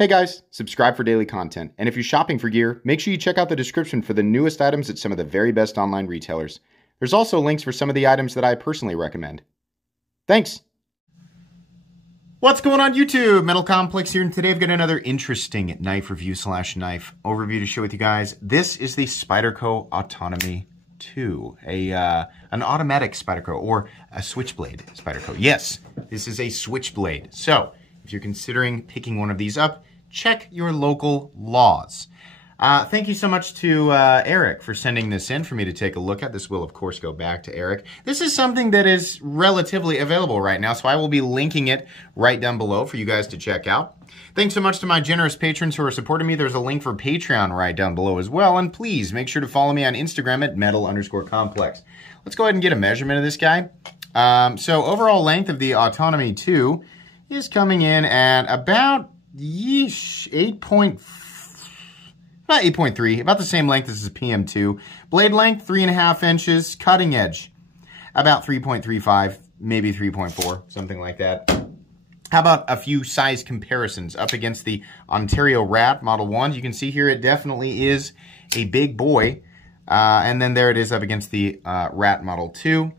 Hey guys, subscribe for daily content, and if you're shopping for gear, make sure you check out the description for the newest items at some of the very best online retailers. There's also links for some of the items that I personally recommend. Thanks! What's going on YouTube? Metal Complex here, and today I've got another interesting knife review / knife overview to share with you guys. This is the Spyderco Autonomy 2, an automatic Spyderco, or a Switchblade Spyderco. Yes, this is a Switchblade. So, if you're considering picking one of these up, check your local laws. Thank you so much to Eric for sending this in for me to take a look at. This will, of course, go back to Eric. This is something that is relatively available right now, so I will be linking it right down below for you guys to check out. Thanks so much to my generous patrons who are supporting me. There's a link for Patreon right down below as well, and please make sure to follow me on Instagram at metal_complex. Let's go ahead and get a measurement of this guy. So overall length of the Autonomy 2 is coming in at about 8.3, about the same length as the PM2. Blade length, 3.5 inches. Cutting edge, about 3.35, maybe 3.4, something like that. How about a few size comparisons up against the Ontario Rat Model 1? You can see here it definitely is a big boy. And then there it is up against the Rat Model 2.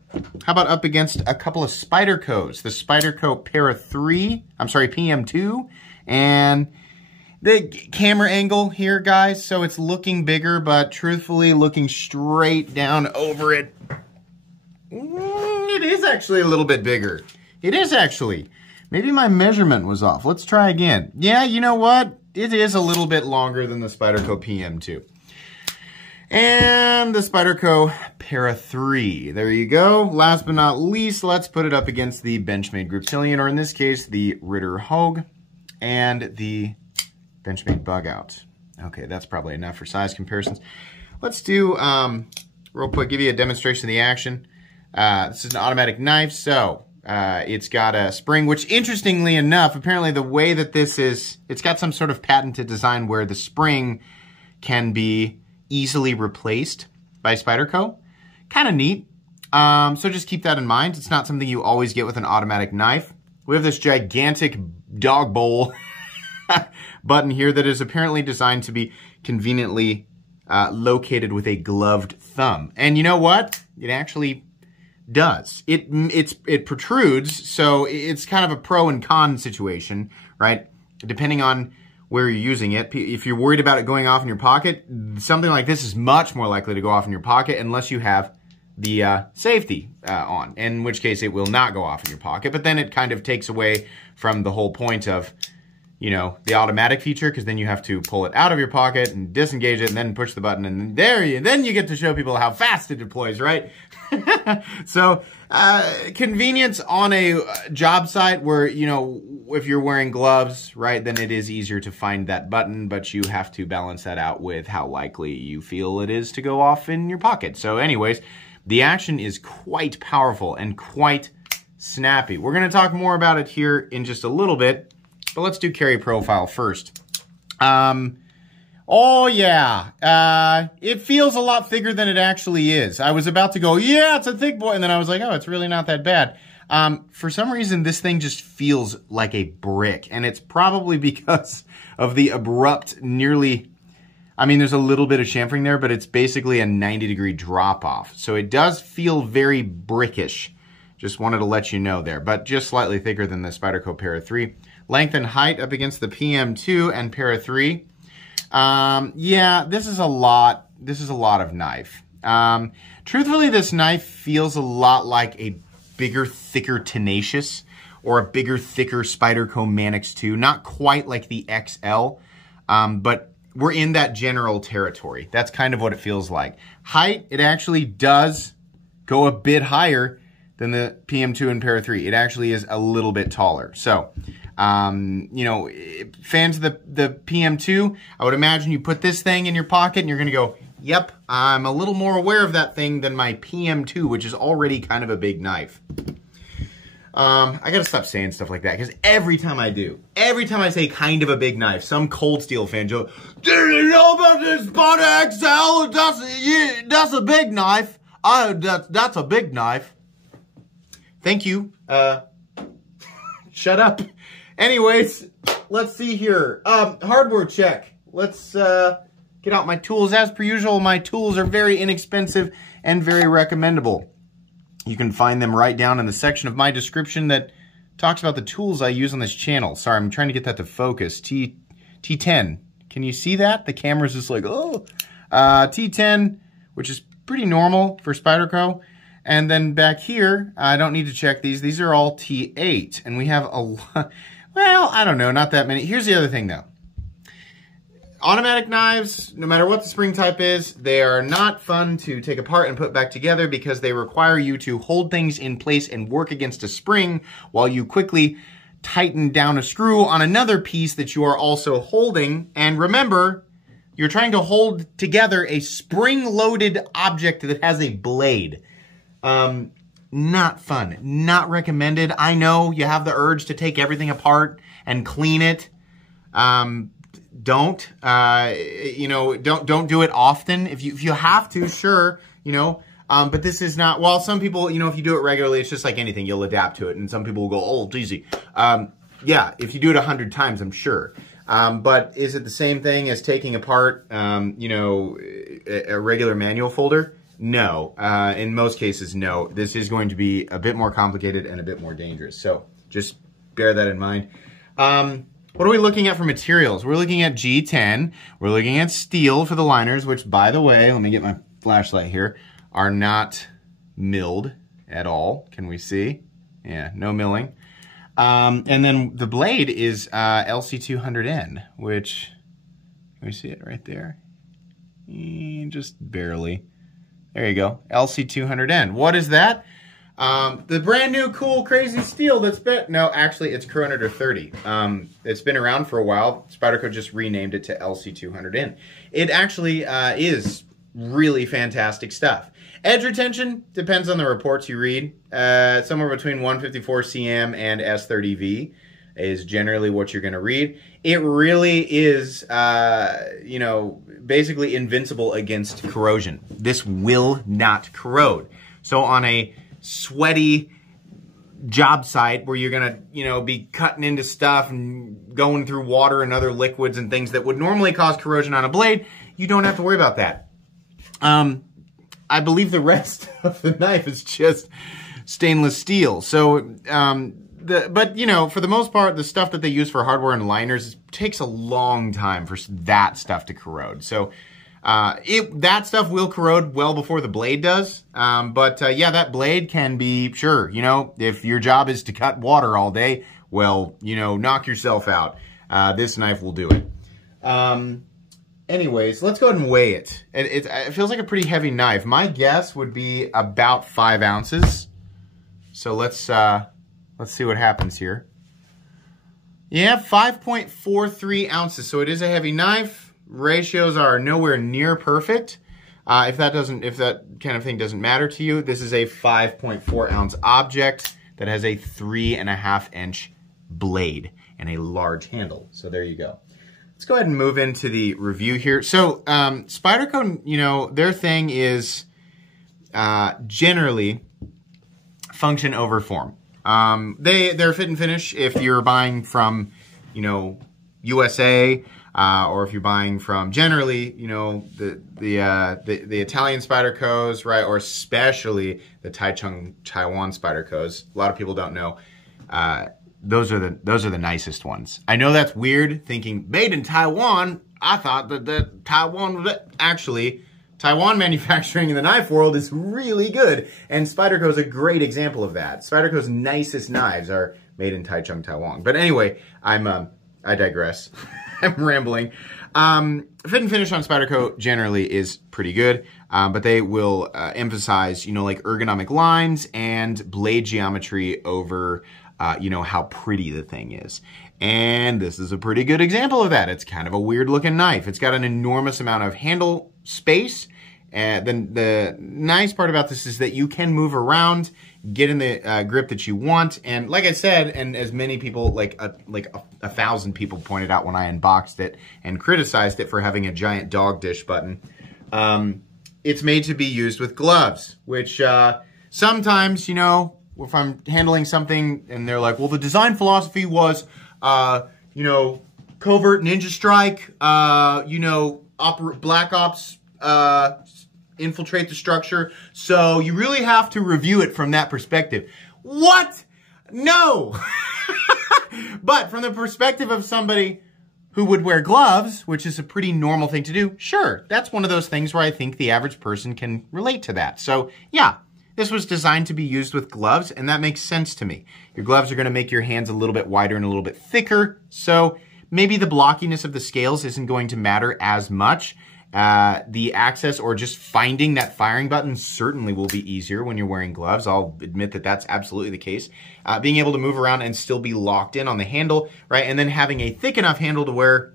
How about up against a couple of Spydercos? The Spyderco PM2, and the camera angle here, guys, so it's looking bigger, but truthfully, looking straight down over it, it is actually a little bit bigger. It is actually. Maybe my measurement was off. Let's try again. Yeah, you know what? It is a little bit longer than the Spyderco PM2. And the Spyderco Para 3. There you go. Last but not least, let's put it up against the Benchmade Griptilian, or in this case, the Ritter Hogue, and the Benchmade Bug Out. Okay, that's probably enough for size comparisons. Let's do, real quick, give you a demonstration of the action. This is an automatic knife, so it's got a spring, which interestingly enough, apparently the way that this is, it's got some sort of patented design where the spring can be easily replaced by Spyderco. Kind of neat. So just keep that in mind. It's not something you always get with an automatic knife. We have this gigantic dog bowl button here that is apparently designed to be conveniently located with a gloved thumb. And you know what? It actually does. It protrudes, so it's kind of a pro and con situation, right? Depending on where you're using it. If you're worried about it going off in your pocket, something like this is much more likely to go off in your pocket unless you have the safety on, in which case it will not go off in your pocket. But then it kind of takes away from the whole point of, you know, the automatic feature, because then you have to pull it out of your pocket and disengage it and then push the button, and then you get to show people how fast it deploys, right? So convenience on a job site where, you know, if you're wearing gloves, right, then it is easier to find that button, but you have to balance that out with how likely you feel it is to go off in your pocket. So anyways, the action is quite powerful and quite snappy. We're going to talk more about it here in just a little bit, but let's do carry profile first. Oh yeah, it feels a lot thicker than it actually is. I was about to go, yeah, it's a thick boy, and then I was like, oh, it's really not that bad. For some reason, this thing just feels like a brick, and it's probably because of the abrupt, I mean, there's a little bit of chamfering there, but it's basically a 90-degree drop-off. So it does feel very brickish. Just wanted to let you know there, but just slightly thicker than the Spyderco Para 3. Length and height up against the PM2 and Para 3. Yeah, this is a lot of knife. Truthfully, this knife feels a lot like a bigger, thicker Tenacious, or a bigger, thicker Spyderco Manix 2. Not quite like the XL, but we're in that general territory. That's kind of what it feels like. Height, it actually does go a bit higher than the PM2 and Para 3. It actually is a little bit taller. So, you know, fans of the PM2, I would imagine you put this thing in your pocket and you're going to go, yep, I'm a little more aware of that thing than my PM2, which is already kind of a big knife. I got to stop saying stuff like that, because every time I say kind of a big knife, some Cold Steel fan joke, did you know about this Spyder XL? That's a big knife. That's a big knife. Thank you. Shut up. Anyways, let's see here. Hardware check. Let's get out my tools. As per usual, my tools are very inexpensive and very recommendable. You can find them right down in the section of my description that talks about the tools I use on this channel. Sorry, I'm trying to get that to focus. T10. Can you see that? The camera's just like, oh. T10, which is pretty normal for Spyderco. And then back here, I don't need to check these. These are all T8. And we have a lot, well, I don't know, not that many. Here's the other thing though. Automatic knives, no matter what the spring type is, they are not fun to take apart and put back together because they require you to hold things in place and work against a spring while you quickly tighten down a screw on another piece that you are also holding. And remember, you're trying to hold together a spring-loaded object that has a blade. Not fun, not recommended. I know you have the urge to take everything apart and clean it. Don't do it often. If you have to, sure, but this is not, well, some people, if you do it regularly, it's just like anything, you'll adapt to it. And some people will go, oh, it's easy. Yeah, if you do it 100 times, I'm sure. But is it the same thing as taking apart, a regular manual folder? No. In most cases, no. This is going to be a bit more complicated and a bit more dangerous. So just bear that in mind. What are we looking at for materials? We're looking at G10. We're looking at steel for the liners, which, by the way, let me get my flashlight here, are not milled at all. Can we see? Yeah, no milling. And then the blade is LC200N, which, can we see it right there? Just barely. There you go, LC200N. What is that? The brand new, cool, crazy steel that's been, no, actually, it's Chronometer 30. It's been around for a while. Spyderco just renamed it to LC200N. It actually is really fantastic stuff. Edge retention depends on the reports you read. Somewhere between 154 cm and S30V is generally what you're going to read. It really is, basically invincible against corrosion. This will not corrode. So on a sweaty job site where you're gonna, be cutting into stuff and going through water and other liquids and things that would normally cause corrosion on a blade, you don't have to worry about that. I believe the rest of the knife is just stainless steel. So, but for the most part, the stuff that they use for hardware and liners takes a long time for that stuff to corrode. So, that stuff will corrode well before the blade does. Yeah, that blade can be, sure, if your job is to cut water all day, well, knock yourself out. This knife will do it. Anyways, let's go ahead and weigh it. It feels like a pretty heavy knife. My guess would be about 5 ounces. So let's see what happens here. Yeah, 5.43 ounces. So it is a heavy knife. Ratios are nowhere near perfect. If that kind of thing doesn't matter to you, this is a 5.4 ounce object that has a 3.5 inch blade and a large handle. So there you go. Let's go ahead and move into the review here. So Spyderco, their thing is generally function over form. They're fit and finish if you're buying from, USA, or if you're buying from generally, the Italian Spydercos, right, or especially the Taiwan Spydercos. A lot of people don't know. Those are the nicest ones. I know that's weird, thinking made in Taiwan. I thought that Taiwan was actually Taiwan manufacturing in the knife world is really good, and Spyderco is a great example of that. Spyderco's nicest knives are made in Taichung, Taiwan. But anyway, I digress. I'm rambling. Fit and finish on Spyderco generally is pretty good, but they will emphasize, like ergonomic lines and blade geometry over, how pretty the thing is. And this is a pretty good example of that. It's kind of a weird looking knife. It's got an enormous amount of handle space. Then the nice part about this is that you can move around, get in the grip that you want. And like I said, and as many people, like 1,000 people pointed out when I unboxed it and criticized it for having a giant dog dish button, it's made to be used with gloves, which sometimes, if I'm handling something and they're like, well, the design philosophy was, you know, covert ninja strike, you know, Black Ops, infiltrate the structure. So you really have to review it from that perspective. What? No! But from the perspective of somebody who would wear gloves, which is a pretty normal thing to do, sure, that's one of those things where I think the average person can relate to that. So yeah, this was designed to be used with gloves, and that makes sense to me. Your gloves are gonna make your hands a little bit wider and a little bit thicker, so maybe the blockiness of the scales isn't going to matter as much. The access or just finding that firing button certainly will be easier when you're wearing gloves. I'll admit that that's absolutely the case. Being able to move around and still be locked in on the handle, right? And then having a thick enough handle to where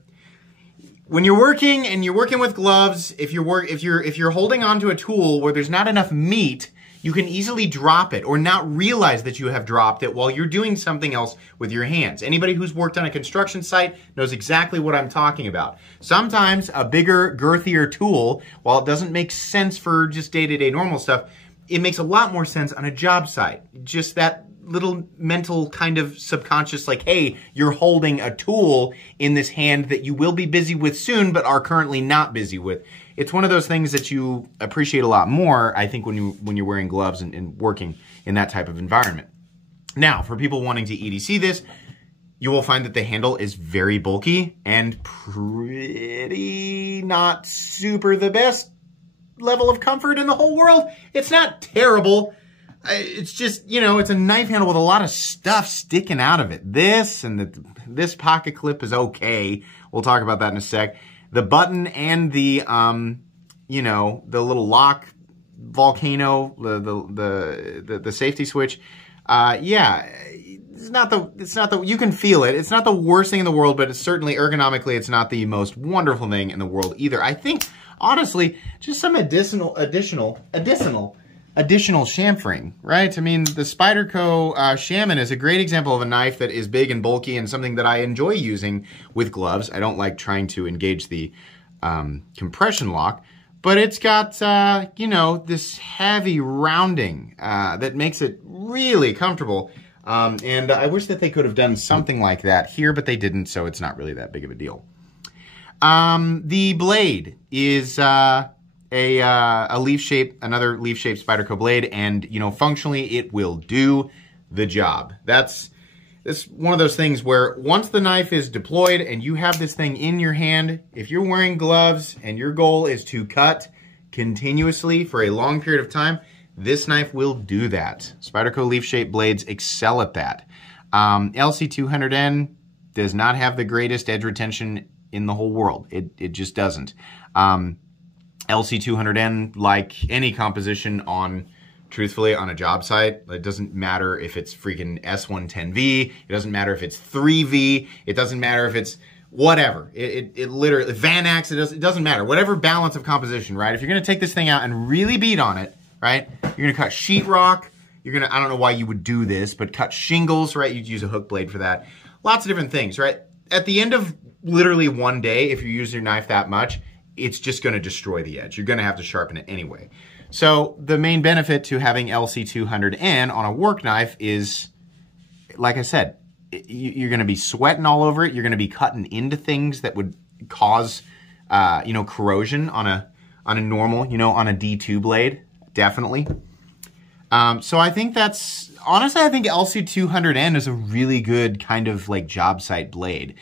when you're working and you're working with gloves, if you're holding onto a tool where there's not enough meat, you can easily drop it or not realize that you have dropped it while you're doing something else with your hands. Anybody who's worked on a construction site knows exactly what I'm talking about. Sometimes a bigger, girthier tool, while it doesn't make sense for just day-to-day normal stuff, it makes a lot more sense on a job site. Just that little mental kind of subconscious, like, hey, you're holding a tool in this hand that you will be busy with soon, but are currently not busy with. It's one of those things that you appreciate a lot more, I think, when you're wearing gloves and working in that type of environment. Now, for people wanting to EDC this, you will find that the handle is very bulky and pretty not super the best level of comfort in the whole world. It's not terrible. It's just, you know, it's a knife handle with a lot of stuff sticking out of it. This and this pocket clip is okay. We'll talk about that in a sec. The button and the, you know, the little lock volcano, the safety switch, yeah, it's not the, you can feel it. It's not the worst thing in the world, but it's certainly ergonomically, it's not the most wonderful thing in the world either. I think, honestly, just some additional chamfering, right? I mean, the Spyderco Shaman is a great example of a knife that is big and bulky and something that I enjoy using with gloves. I don't like trying to engage the compression lock, but it's got, you know, this heavy rounding that makes it really comfortable. And I wish that they could have done something like that here, but they didn't, so it's not really that big of a deal. The blade is a leaf shape, another leaf shaped Spyderco blade, and you know, functionally it will do the job. It's one of those things where once the knife is deployed and you have this thing in your hand, if you're wearing gloves and your goal is to cut continuously for a long period of time, this knife will do that. Spyderco leaf shaped blades excel at that. LC200N does not have the greatest edge retention in the whole world. It just doesn't. LC200N, like any composition on, truthfully, on a job site, it doesn't matter if it's freaking S110V, it doesn't matter if it's 3V, it doesn't matter if it's whatever. It literally, Vanax, it doesn't matter. Whatever balance of composition, right? If you're gonna take this thing out and really beat on it, right? You're gonna cut sheetrock, you're gonna, I don't know why you would do this, but cut shingles, right? You'd use a hook blade for that. Lots of different things, right? At the end of literally one day, if you use your knife that much, it's just gonna destroy the edge. You're gonna have to sharpen it anyway. So the main benefit to having LC200N on a work knife is, like I said, you're gonna be sweating all over it. You're gonna be cutting into things that would cause, you know, corrosion on a normal, you know, on a D2 blade, definitely. So I think that's, honestly, I think LC200N is a really good kind of like job site blade.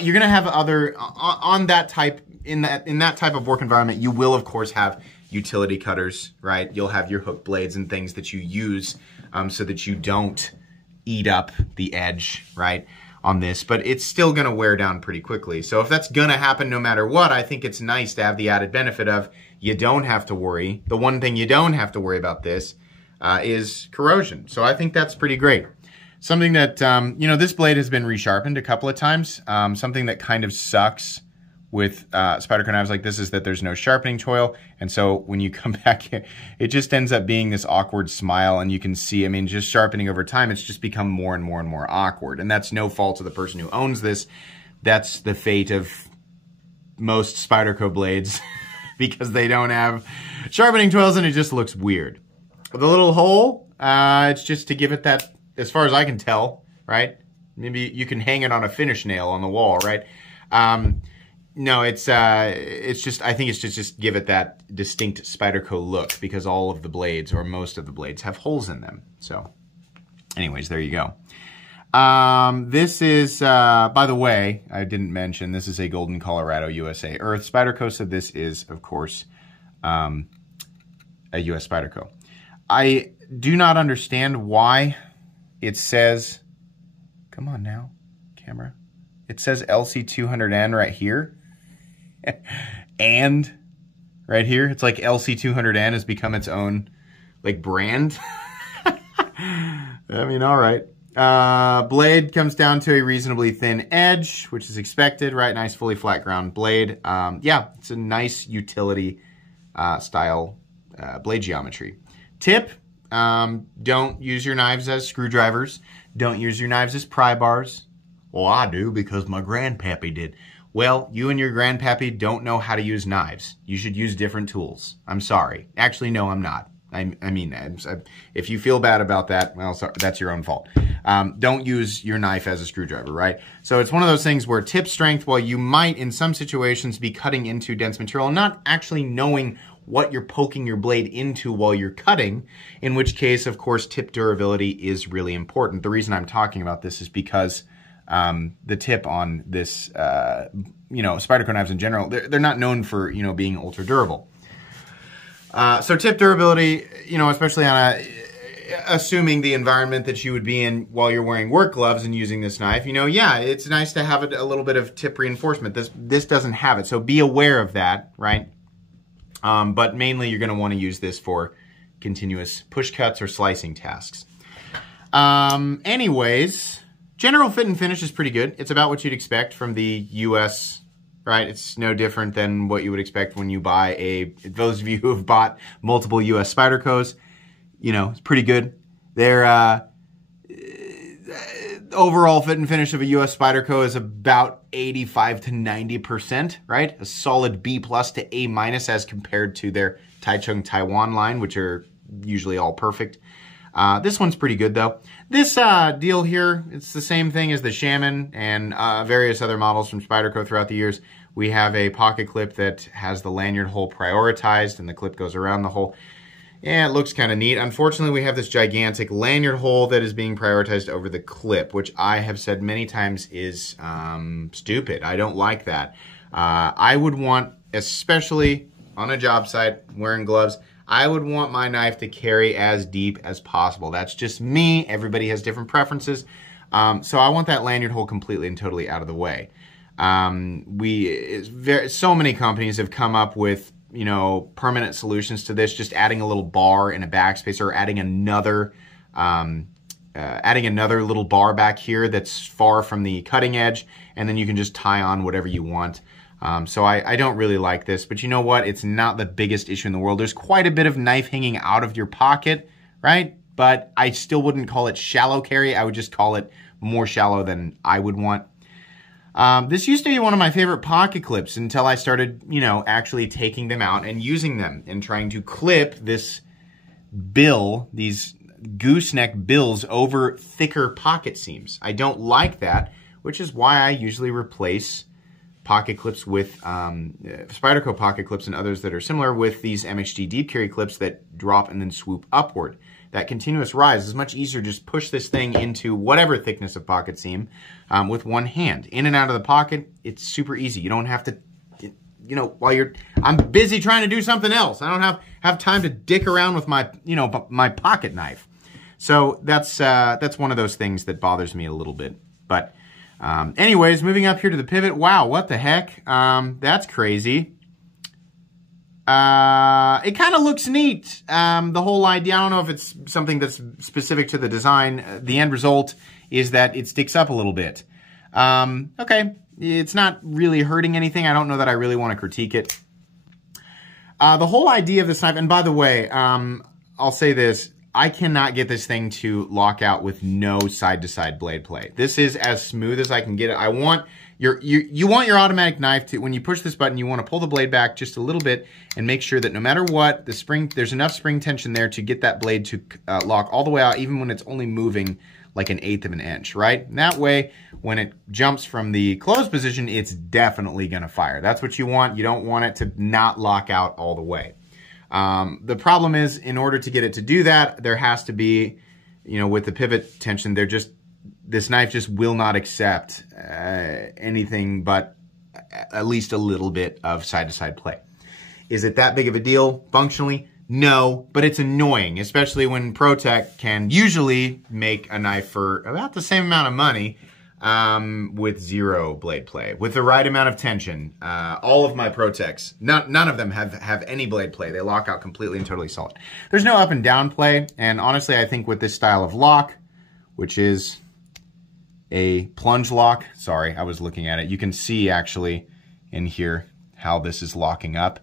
You're gonna have other, on that type, in that type of work environment, you will of course have utility cutters, right? You'll have your hook blades and things that you use so that you don't eat up the edge, right, on this, but it's still gonna wear down pretty quickly. So if that's gonna happen no matter what, I think it's nice to have the added benefit of you don't have to worry. The one thing you don't have to worry about this is corrosion. So I think that's pretty great. Something that, you know, this blade has been resharpened a couple of times. Something that kind of sucks with Spyderco knives like this is that there's no sharpening choil, and so when you come back, it just ends up being this awkward smile, and you can see, I mean, just sharpening over time, it's just become more and more and more awkward, and that's no fault of the person who owns this. That's the fate of most Spyderco blades because they don't have sharpening choils, and it just looks weird. The little hole, it's just to give it that, as far as I can tell, right? Maybe you can hang it on a finish nail on the wall, right? No, it's just, I think it's just give it that distinct Spyderco look, because all of the blades, or most of the blades, have holes in them. So anyways, there you go. This is, by the way, I didn't mention, this is a Golden, Colorado, USA Earth Spyderco, so this is, of course, a US Spyderco. I do not understand why it says, come on now, camera. It says LC200N right here. And right here, it's like LC200N has become its own, like, brand. I mean, all right. Blade comes down to a reasonably thin edge, which is expected, right? Nice, fully flat ground blade. Yeah, it's a nice utility style blade geometry. Tip, don't use your knives as screwdrivers. Don't use your knives as pry bars. Well, I do because my grandpappy did. Well, you and your grandpappy don't know how to use knives. You should use different tools. I'm sorry. Actually, no, I'm not. I mean, if you feel bad about that, well, sorry, that's your own fault. Don't use your knife as a screwdriver, right? So it's one of those things where tip strength, while you might in some situations be cutting into dense material and not actually knowing what you're poking your blade into while you're cutting, in which case, of course, tip durability is really important. The reason I'm talking about this is because the tip on this, Spyderco knives in general, they're not known for, being ultra durable. So tip durability, especially on assuming the environment that you would be in while you're wearing work gloves and using this knife, yeah, it's nice to have a little bit of tip reinforcement. This doesn't have it, so be aware of that, right? But mainly you're going to want to use this for continuous push cuts or slicing tasks. Anyways, general fit and finish is pretty good. It's about what you'd expect from the US, right? It's no different than what you would expect when you buy those of you who have bought multiple US Spydercos, it's pretty good. Their overall fit and finish of a US Spyderco is about 85 to 90%, right? A solid B+ to A- as compared to their Taichung Taiwan line, which are usually all perfect. This one's pretty good, though. This deal here, it's the same thing as the Shaman and various other models from Spyderco throughout the years. We have a pocket clip that has the lanyard hole prioritized, and the clip goes around the hole. Yeah, it looks kind of neat. Unfortunately, we have this gigantic lanyard hole that is being prioritized over the clip, which I have said many times is stupid. I don't like that. I would want, especially on a job site, wearing gloves, I would want my knife to carry as deep as possible. That's just me. Everybody has different preferences. So I want that lanyard hole completely and totally out of the way. So many companies have come up with, permanent solutions to this, just adding a little bar in a backspacer or adding another little bar back here that's far from the cutting edge, and then you can just tie on whatever you want. So I don't really like this, but you know what? It's not the biggest issue in the world. There's quite a bit of knife hanging out of your pocket, right? But I still wouldn't call it shallow carry. I would just call it more shallow than I would want. This used to be one of my favorite pocket clips until I started, actually taking them out and using them and trying to clip this bill, these gooseneck bills over thicker pocket seams. I don't like that, which is why I usually replace pocket clips with Spyderco pocket clips and others that are similar with these MXG deep carry clips that drop and then swoop upward. That continuous rise is much easier. Just push this thing into whatever thickness of pocket seam with one hand. In and out of the pocket, it's super easy. You don't have to, I'm busy trying to do something else. I don't have time to dick around with my, my pocket knife. So that's one of those things that bothers me a little bit. But anyways, moving up here to the pivot. Wow, what the heck? That's crazy. It kind of looks neat. The whole idea, I don't know if it's something that's specific to the design. The end result is that it sticks up a little bit. Okay, it's not really hurting anything. I don't know that I really want to critique it. The whole idea of this knife, and by the way, I'll say this, I cannot get this thing to lock out with no side-to-side blade play. This is as smooth as I can get it. I want you want your automatic knife to, when you push this button, you want to pull the blade back just a little bit and make sure that no matter what, there's enough spring tension there to get that blade to lock all the way out, even when it's only moving like 1/8 of an inch, right? And that way, when it jumps from the closed position, it's definitely gonna fire. That's what you want. You don't want it to not lock out all the way. The problem is, in order to get it to do that, there has to be, you know, with the pivot tension, this knife just will not accept anything but at least a little bit of side-to-side play. Is it that big of a deal functionally? No, but it's annoying, especially when ProTech can usually make a knife for about the same amount of money with 0 blade play. With the right amount of tension, all of my ProTechs, none of them have any blade play. They lock out completely and totally solid. There's no up and down play, and honestly, I think with this style of lock, which is a plunge lock, sorry, I was looking at it. You can see actually in here how this is locking up.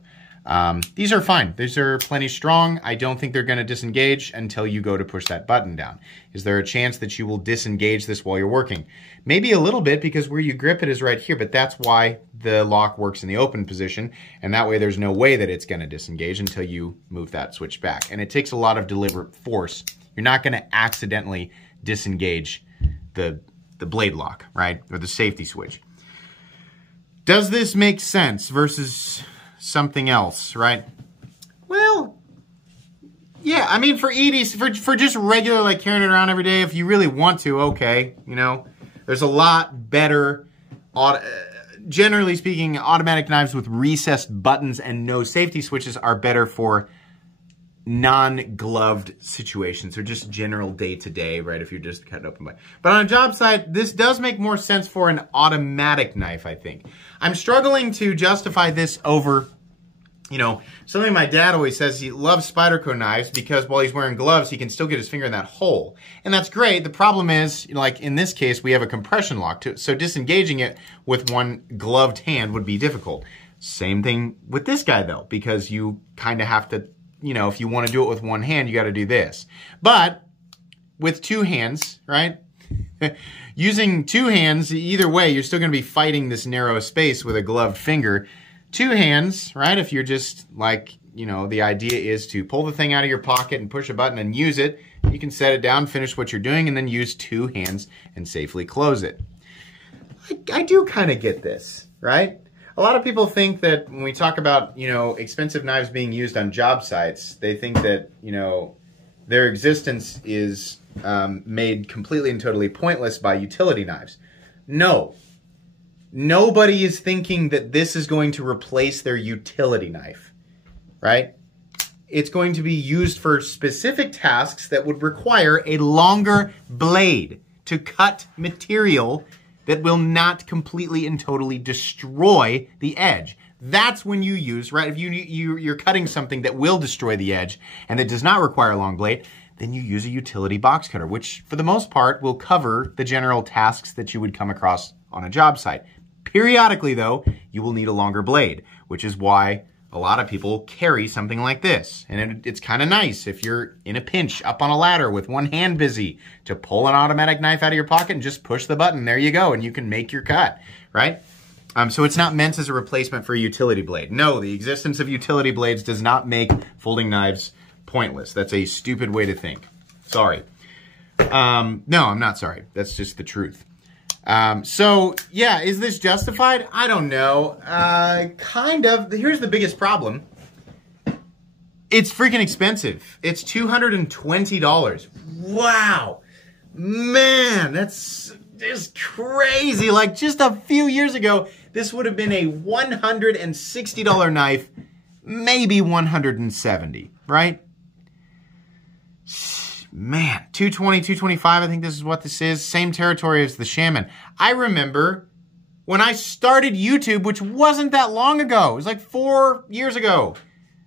These are fine. These are plenty strong. I don't think they're going to disengage until you go to push that button down. Is there a chance that you will disengage this while you're working? Maybe a little bit, because where you grip it is right here, but that's why the lock works in the open position, and that way there's no way that it's going to disengage until you move that switch back. And it takes a lot of deliberate force. You're not going to accidentally disengage the blade lock, right? Or the safety switch. Does this make sense versus something else, right? Well, yeah, I mean, for EDs, for just regular, like, carrying it around every day, if you really want to, okay, you know, there's a lot better, generally speaking, automatic knives with recessed buttons and no safety switches are better for non-gloved situations, or just general day-to-day, right, if you're just cutting open by. But on a job site, this does make more sense for an automatic knife, I think. I'm struggling to justify this over, you know, something my dad always says. He loves Spyderco knives because while he's wearing gloves, he can still get his finger in that hole. And that's great. The problem is, you know, like in this case, we have a compression lock, so disengaging it with one gloved hand would be difficult. Same thing with this guy, though, because you kind of have to, you know, if you want to do it with one hand, you got to do this. But with two hands, right? Using two hands, either way, you're still going to be fighting this narrow space with a gloved finger. Two hands, right? If you're just like, you know, the idea is to pull the thing out of your pocket and push a button and use it. You can set it down, finish what you're doing, and then use two hands and safely close it. I do kind of get this, right? A lot of people think that when we talk about, you know, expensive knives being used on job sites, they think that, you know, their existence is made completely and totally pointless by utility knives. No. Nobody is thinking that this is going to replace their utility knife, right? It's going to be used for specific tasks that would require a longer blade to cut material that will not completely and totally destroy the edge. That's when you use, right, if you're cutting something that will destroy the edge and that does not require a long blade, then you use a utility box cutter, which for the most part will cover the general tasks that you would come across on a job site. Periodically, though, you will need a longer blade, which is why a lot of people carry something like this. And it's kind of nice if you're in a pinch up on a ladder with one hand busy to pull an automatic knife out of your pocket and just push the button. There you go, and you can make your cut, right? So it's not meant as a replacement for a utility blade. No, the existence of utility blades does not make folding knives pointless. That's a stupid way to think. Sorry. No, I'm not sorry. That's just the truth. So, yeah, is this justified? I don't know. Kind of. Here's the biggest problem. It's freaking expensive. It's $220. Wow. Man, that's just crazy. Like, just a few years ago, this would have been a $160 knife, maybe $170, right? Man, $220, $225, I think this is what this is. Same territory as the Shaman. I remember when I started YouTube, which wasn't that long ago. It was like 4 years ago.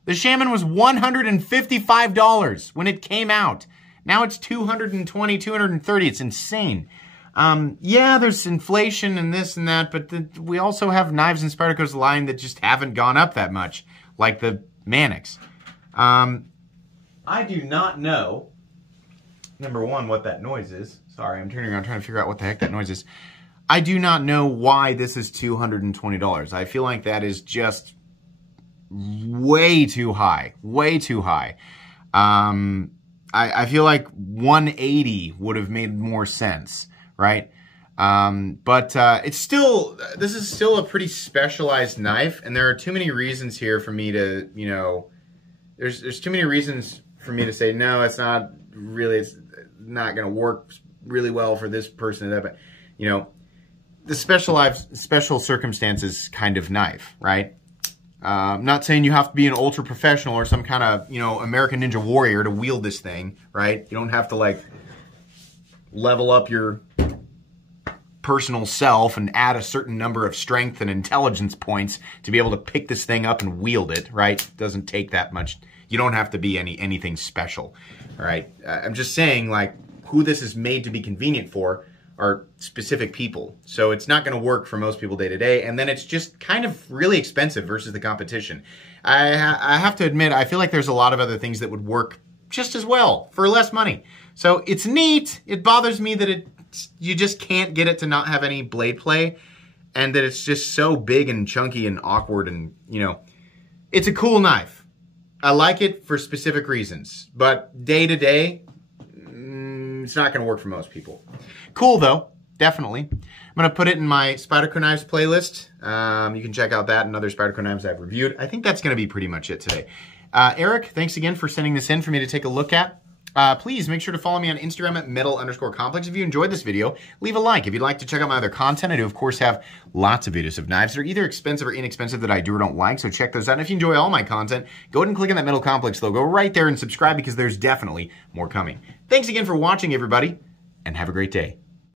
The Shaman was $155 when it came out. Now it's $220, $230. It's insane. Yeah, there's inflation and this and that, but we also have knives in Spyderco's line that just haven't gone up that much, like the Mannix. I do not know, number one, what that noise is. Sorry, I'm turning around trying to figure out what the heck that noise is. I do not know why this is $220. I feel like that is just way too high. Way too high. I feel like 180 would have made more sense, right? But it's still, this is still a pretty specialized knife, and there are too many reasons here for me to, you know, there's too many reasons for me to say, no, it's not really, it's not going to work really well for this person or that, but, you know, the special circumstances kind of knife, right? I'm not saying you have to be an ultra professional or some kind of, you know, American Ninja Warrior to wield this thing, right? You don't have to like level up your personal self and add a certain number of strength and intelligence points to be able to pick this thing up and wield it, right? It doesn't take that much. You don't have to be anything special, all right? I'm just saying, like, who this is made to be convenient for are specific people. So it's not going to work for most people day to day. And then it's just kind of really expensive versus the competition. I have to admit, I feel like there's a lot of other things that would work just as well for less money. So it's neat. It bothers me that you just can't get it to not have any blade play, and that it's just so big and chunky and awkward, and, you know, it's a cool knife. I like it for specific reasons, but day to day, it's not going to work for most people. Cool though, definitely. I'm going to put it in my Spyderco Knives playlist. You can check out that and other Spyderco Knives I've reviewed. I think that's going to be pretty much it today. Eric, thanks again for sending this in for me to take a look at. Please make sure to follow me on Instagram at metal_complex. If you enjoyed this video, leave a like. If you'd like to check out my other content, I do, of course, have lots of videos of knives that are either expensive or inexpensive that I do or don't like, so check those out. And if you enjoy all my content, go ahead and click on that Metal Complex logo right there and subscribe, because there's definitely more coming. Thanks again for watching, everybody, and have a great day.